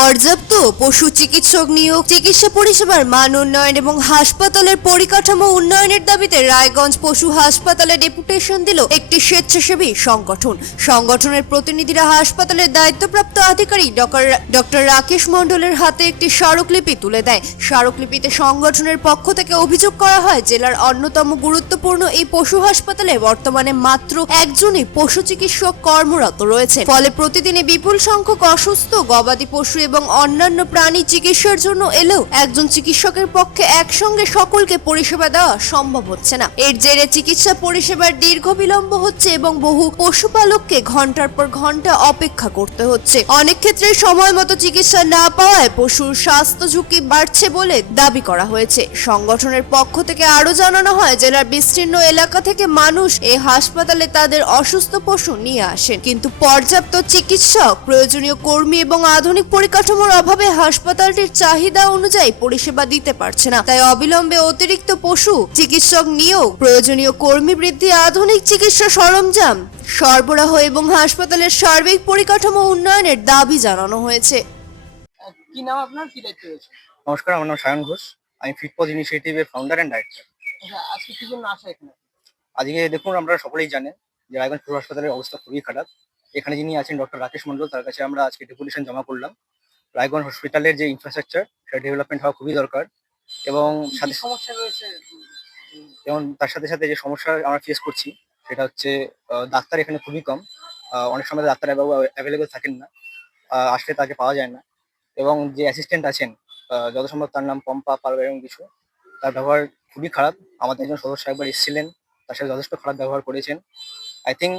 পর্যাপ্ত পশু চিকিৎসক নিয়োগ, চিকিৎসা পরিষেবার মান উন্নয়ন এবং হাসপাতালের পরিকাঠামো উন্নয়নের দাবিতে রায়গঞ্জ পশু হাসপাতালে ডেপুটেশন দিল একটি স্বেচ্ছাসেবী সংগঠন। সংগঠনের প্রতিনিধিরা হাসপাতালের দায়িত্বপ্রাপ্ত আধিকারিক ডক্টর রাকেশ মণ্ডলের হাতে একটি স্মারকলিপি তুলে দেয়। স্মারকলিপিতে সংগঠনের পক্ষ থেকে অভিযোগ করা হয়, জেলার অন্যতম গুরুত্বপূর্ণ এই পশু হাসপাতালে বর্তমানে মাত্র একজনই পশু চিকিৎসক কর্মরত রয়েছে। ফলে প্রতিদিনে বিপুল সংখ্যক অসুস্থ গবাদি পশু এবং অন্যান্য প্রাণী চিকিৎসার জন্য এলেও একজন চিকিৎসকের পক্ষে একসঙ্গে সকলকে পরিষেবা দেওয়া সম্ভব হচ্ছে না। এর জেরে চিকিৎসা পরিষেবার দীর্ঘ বিলম্ব হচ্ছে এবং বহু পশুপালককে ঘন্টার পর ঘন্টা অপেক্ষা করতে হচ্ছে। অনেক ক্ষেত্রে সময় মতো চিকিৎসা না পাওয়ায় পশুর স্বাস্থ্য ঝুঁকি বাড়ছে বলে দাবি করা হয়েছে। সংগঠনের পক্ষ থেকে আরো জানানো হয়, জেলার বিস্তীর্ণ এলাকা থেকে মানুষ এই হাসপাতালে তাদের অসুস্থ পশু নিয়ে আসেন, কিন্তু পর্যাপ্ত চিকিৎসক, প্রয়োজনীয় কর্মী এবং আধুনিক পরিকাঠামোর অভাবে হাসপাতালটির চাহিদা অনুযায়ী পরিষেবা দিতে পারছে না। তাই অবিলম্বে অতিরিক্ত পশু চিকিৎসক নিয়োগ, প্রয়োজনীয় কর্মী বৃদ্ধি, আধুনিক চিকিৎসা সরঞ্জাম সরবরাহ এবং হাসপাতালের সার্বিক পরিকাঠামো উন্নয়নের দাবি জানানো হয়েছে। কি নাম আপনার, কি দায়িত্ব রয়েছে? নমস্কার, আমার নাম সায়ন ঘোষ। আমি ফিটপথ ইনিশিয়েটিভের ফাউন্ডার অ্যান্ড ডাইরেক্টর। আচ্ছা, আজকে কি জন্য আসা এখানে? আজকে দেখুন, আমরা সকলেই জানেন যে রায়গঞ্জ পৌর হাসপাতালের অবস্থা খুবই খারাপ। এখানে যিনি আছেন ডক্টর রাকেশ মণ্ডল, তার কাছে আমরা আজকে ডেপুটেশন জমা করলাম। রায়গঞ্জ হসপিটালের যে ইনফ্রাস্ট্রাকচার, সেটা ডেভেলপমেন্ট হওয়া খুবই দরকার এবং কি সাথে সমস্যা রয়েছে? এবং তার সাথে সাথে যে সমস্যা আমরা ফেস করছি সেটা হচ্ছে ডাক্তার এখানে খুবই কম। অনেক সময় ডাক্তার অ্যাভেলেবেল থাকেন না, আসলে তাকে পাওয়া যায় না। এবং যে অ্যাসিস্ট্যান্ট আছেন, যত সম্ভব তার নাম পম্পা পাল এরকম কিছু, তার ব্যবহার খুবই খারাপ। আমাদের একজন সদস্য একবার এসেছিলেন, তার সাথে যথেষ্ট খারাপ ব্যবহার করেছেন। I think